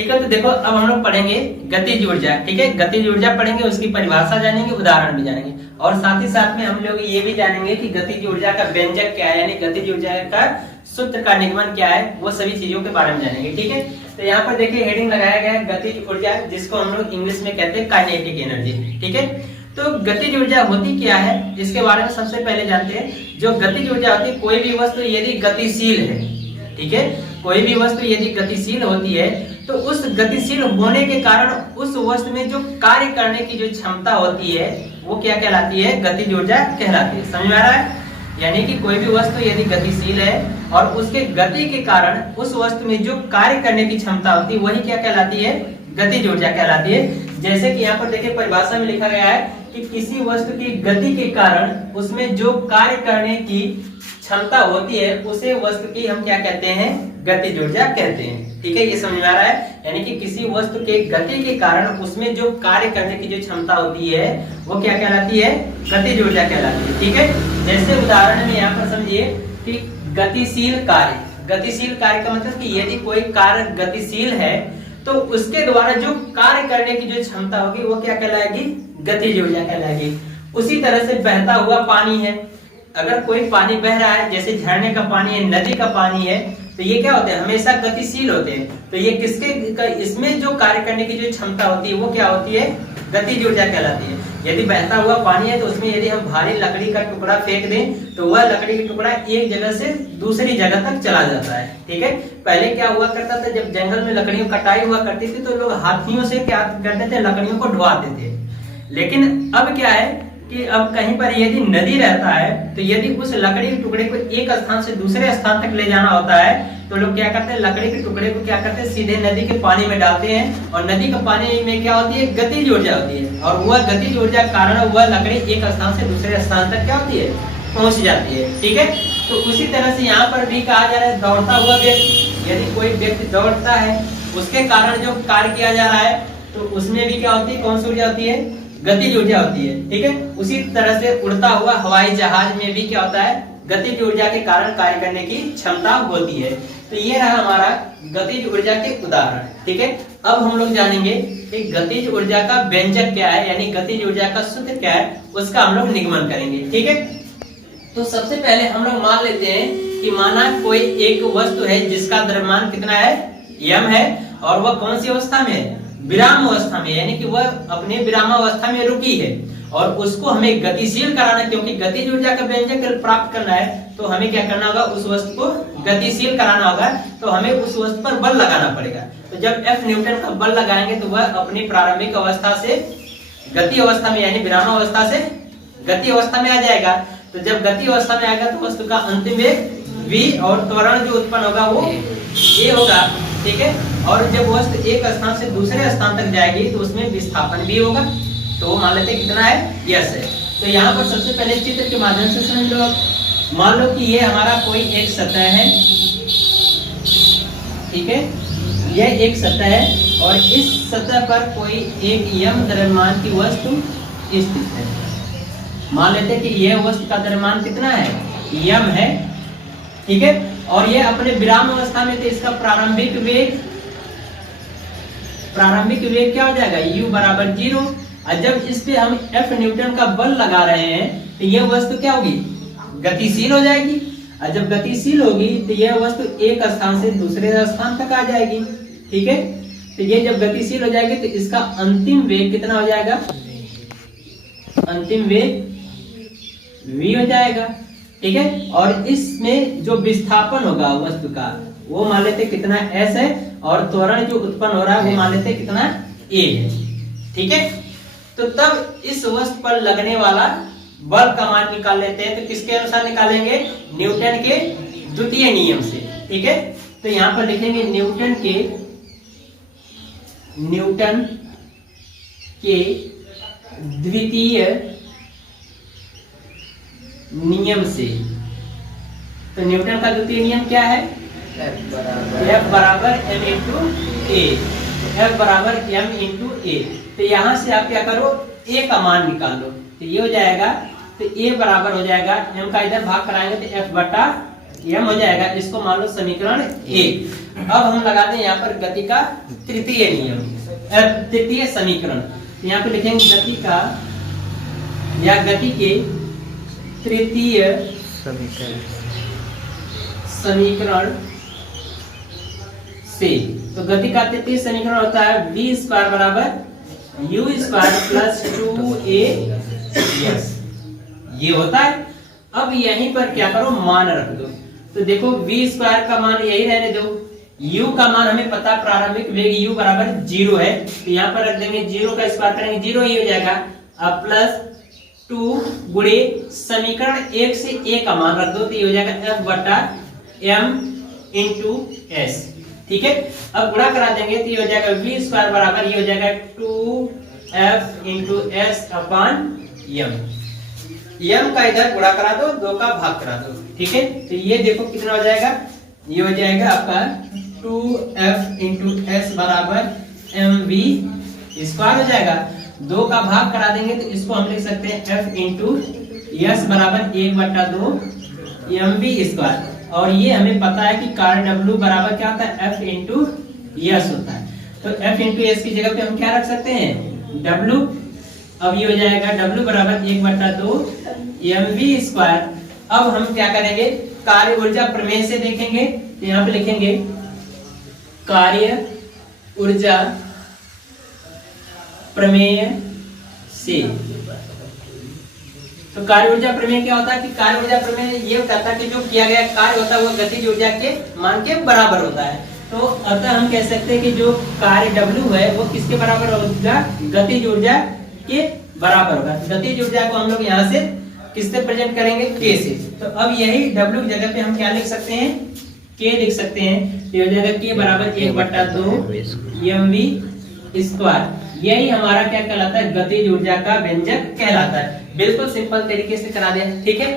ठीक है, तो देखो अब हम लोग पढ़ेंगे गतिज ऊर्जा। ठीक है, गतिज ऊर्जा पढ़ेंगे, उसकी परिभाषा जानेंगे, उदाहरण भी जानेंगे, और साथ ही साथ में हम लोग ये भी जानेंगे कि गतिज ऊर्जा का व्यंजक क्या है, यानी गतिज ऊर्जा का सूत्र का निगमन क्या है, वो सभी चीजों के बारे में जानेंगे। ठीक है, तो यहाँ पर देखिए हेडिंग लगाया गया है गतिज ऊर्जा, जिसको हम लोग इंग्लिश में कहते हैं काइनेटिक एनर्जी। ठीक है, तो गतिज ऊर्जा होती क्या है, इसके बारे में सबसे पहले जानते हैं। जो गतिज ऊर्जा होती है, कोई भी वस्तु यदि गतिशील है, ठीक है, कोई भी वस्तु यदि गतिशील होती है तो उस गतिशील होने के कारण उस वस्तु में जो कार्य करने की जो क्षमता होती है वो क्या कहलाती है, गतिज ऊर्जा कहलाती है। समझ में आ रहा है? यानी कि कोई भी वस्तु यदि गतिशील है और उसके गति के कारण उस वस्तु में जो कार्य करने की क्षमता होती है वही क्या कहलाती है, गतिज ऊर्जा कहलाती है। जैसे कि यहाँ पर देखिए परिभाषा में लिखा गया है कि किसी वस्तु की गति के कारण उसमें जो कार्य करने की क्षमता होती है उसे वस्तु की हम क्या कहते हैं, गतिज ऊर्जा कहते हैं। ठीक है, ये समझ में आ रहा है? यानी कि किसी वस्तु के गति के कारण उसमें जो कार्य करने की जो क्षमता होती है वो क्या कहलाती है, गतिज ऊर्जा कहलाती है। ठीक है, जैसे उदाहरण में यहाँ पर समझिए कि गतिशील कार्य, गतिशील कार्य का मतलब कि यदि कोई कार्य गतिशील है तो उसके द्वारा जो कार्य करने की जो क्षमता होगी वो क्या कहलाएगी, गतिज ऊर्जा कहलाएगी। उसी तरह से बहता हुआ पानी है, अगर कोई पानी बह रहा है, जैसे झरने का पानी है, नदी का पानी है, तो ये क्या होते हैं, हमेशा गतिशील होते हैं। तो ये किसके, इसमें जो कार्य करने की जो क्षमता होती है वो क्या होती है, गतिज ऊर्जा कहलाती है। यदि बहता हुआ पानी है तो उसमें यदि हम भारी लकड़ी का टुकड़ा फेंक दें तो वह लकड़ी का टुकड़ा एक जगह से दूसरी जगह तक चला जाता है। ठीक है, पहले क्या हुआ करता था, जब जंगल में लकड़ियों कटाई हुआ करती थी तो लोग हाथियों से क्या करते थे, लकड़ियों को ढुआते थे। लेकिन अब क्या है कि अब कहीं पर यदि नदी रहता है तो यदि उस लकड़ी के टुकड़े को एक स्थान से दूसरे स्थान तक ले जाना होता है तो लोग क्या करते हैं, लकड़ी के टुकड़े को क्या करते हैं, सीधे नदी के पानी में डालते हैं, और नदी का पानी में क्या होती है, गतिज ऊर्जा होती है, और वह गतिज ऊर्जा के कारण वह लकड़ी एक स्थान से दूसरे स्थान तक क्या होती है, पहुंच जाती है। ठीक है, तो उसी तरह से यहाँ पर भी कहा जा रहा है दौड़ता हुआ व्यक्ति, यदि कोई व्यक्ति दौड़ता है उसके कारण जो कार्य किया जा रहा है तो उसमें भी क्या होती है, कौन सी ऊर्जा होती है, गतिज ऊर्जा होती है। ठीक है, उसी तरह से उड़ता हुआ हवाई जहाज में भी क्या होता है, गतिज ऊर्जा के कारण कार्य करने की क्षमता होती है। तो ये रहा हमारा गतिज ऊर्जा के उदाहरण। ठीक है, अब हम लोग जानेंगे कि गतिज ऊर्जा का व्यंजक क्या है, यानी गतिज ऊर्जा का सूत्र क्या है, उसका हम लोग निगमन करेंगे। ठीक है, तो सबसे पहले हम लोग मान लेते हैं कि माना कोई एक वस्तु है जिसका द्रव्यमान कितना है, m है, और वह कौन सी अवस्था में है, विराम अवस्था में, यानी कि वह अपने विरामावस्था में रुकी है, और उसको हमें गतिशील कराना, क्योंकि गतिज ऊर्जा का व्यंजक प्राप्त करना है तो हमें क्या करना होगा, उस वस्तु को गतिशील कराना होगा, तो हमें उस वस्तु पर बल लगाना पड़ेगा। तो जब F न्यूटन का बल लगाएंगे तो वह अपनी प्रारंभिक अवस्था से गति अवस्था में, यानी विराम अवस्था से गति अवस्था में आ जाएगा। तो जब गति अवस्था में आएगा तो वस्तु का अंतिम वेग v और त्वरण जो उत्पन्न होगा वो a होगा। ठीक है, और जब वस्तु एक स्थान से दूसरे स्थान तक जाएगी तो उसमें विस्थापन भी होगा, तो मान लेते हैं कितना है, यस है। तो यहाँ पर सबसे पहले चित्र के माध्यम से समझ लो। मान लो कि ये हमारा कोई एक सतह है, ठीक है, यह एक सतह है और इस सतह पर कोई एक m द्रव्यमान की वस्तु स्थित है। मान लेते हैं कि यह वस्तु का द्रव्यमान कितना है, m है। ठीक है, और यह अपने विराम अवस्था में, तो इसका प्रारंभिक वेग क्या हो जाएगा, u बराबर 0। और जब इस पे हम F न्यूटन का बल लगा रहे हैं तो यह वस्तु क्या होगी, गतिशील हो जाएगी, और जब गतिशील होगी तो यह वस्तु एक स्थान से दूसरे स्थान तक आ जाएगी। ठीक है, तो ये जब गतिशील हो जाएगी तो इसका अंतिम वेग कितना हो जाएगा, अंतिम वेग v हो जाएगा। ठीक है, और इसमें जो विस्थापन होगा वस्तु का वो मान लेते कितना s है, और त्वरण जो उत्पन्न हो रहा है वो मान लेते कितना a है। ठीक है, तो तब इस वस्तु पर लगने वाला बल का मान निकाल लेते हैं। तो किसके अनुसार निकालेंगे, न्यूटन के द्वितीय नियम से। ठीक है, तो यहाँ पर लिखेंगे न्यूटन के द्वितीय नियम से। तो न्यूटन का द्वितीय नियम क्या है, F बराबर m इंटू ए, F बराबर m इंटू ए। तो यहाँ से आप क्या करो, a का मान निकाल लो, तो ये हो जाएगा, तो a बराबर हो जाएगा m का इधर भाग कराएंगे तो f बटा m हो जाएगा, इसको मान लो समीकरण 1। अब हम लगाते हैं यहाँ पर गति का तृतीय नियम, तृतीय समीकरण। यहाँ पे लिखेंगे गति का या गति के तृतीय समीकरण से। तो गति का तृतीय समीकरण होता है v स्क्वायर बराबर u स्क्वायर प्लस 2as, ये होता है। अब यहीं पर क्या करो, मान रख दो। तो देखो v स्क्वायर का मान यही रहने दो, u का मान हमें पता प्रारंभिक वेग u बराबर 0 है, तो यहाँ पर रख देंगे 0 का स्क्वायर करेंगे 0 ही हो जाएगा। अब प्लस 2 गुणे समीकरण 1 से a का मान रख दो, तो ये हो जाएगा f बटा m इंटू s। ठीक है, अब गुणा करा देंगे तो ये हो जाएगा v स्क्वायर बराबर ये हो जाएगा 2f into S upon m। m का इधर गुणा करा दो, 2 का भाग करा दो। ठीक है, तो ये देखो कितना हो जाएगा, ये हो जाएगा आपका 2f इंटू एस बराबर mv स्क्वायर हो जाएगा। 2 का भाग करा देंगे तो इसको हम लिख सकते हैं f इंटू एस बराबर 1/2 mv स्क्वायर। और ये हमें पता है कि कार्य w बराबर क्या होता है, f इंटू एस होता है। तो f इंटू एस की जगह पे हम क्या रख सकते हैं, w। अब ये हो जाएगा w बराबर 1/2 mv स्क्वायर। अब हम क्या करेंगे, कार्य ऊर्जा प्रमेय से देखेंगे। तो यहाँ पे लिखेंगे कार्य ऊर्जा प्रमेय से। तो कार्य ऊर्जा प्रमेय क्या होता है कि कार्य ऊर्जा प्रमेय ये कहता है कि जो किया गया कार्य होता है वो गतिज ऊर्जा के मान के बराबर होता है। तो अतः हम कह सकते हैं कि जो कार्य W है वो किसके बराबर होगा, गतिज ऊर्जा के बराबर होगा। गतिज ऊर्जा को हम लोग यहाँ से किससे प्रेजेंट करेंगे, K से। तो अब यही W की जगह पे हम क्या लिख सकते हैं, K लिख सकते हैं। तो हो जाएगा K बराबर 1/2 mv स्क्वायर। यही हमारा क्या कहलाता है, गतिज ऊर्जा का व्यंजक कहलाता है। बिल्कुल सिंपल तरीके से करा दिया। ठीक है।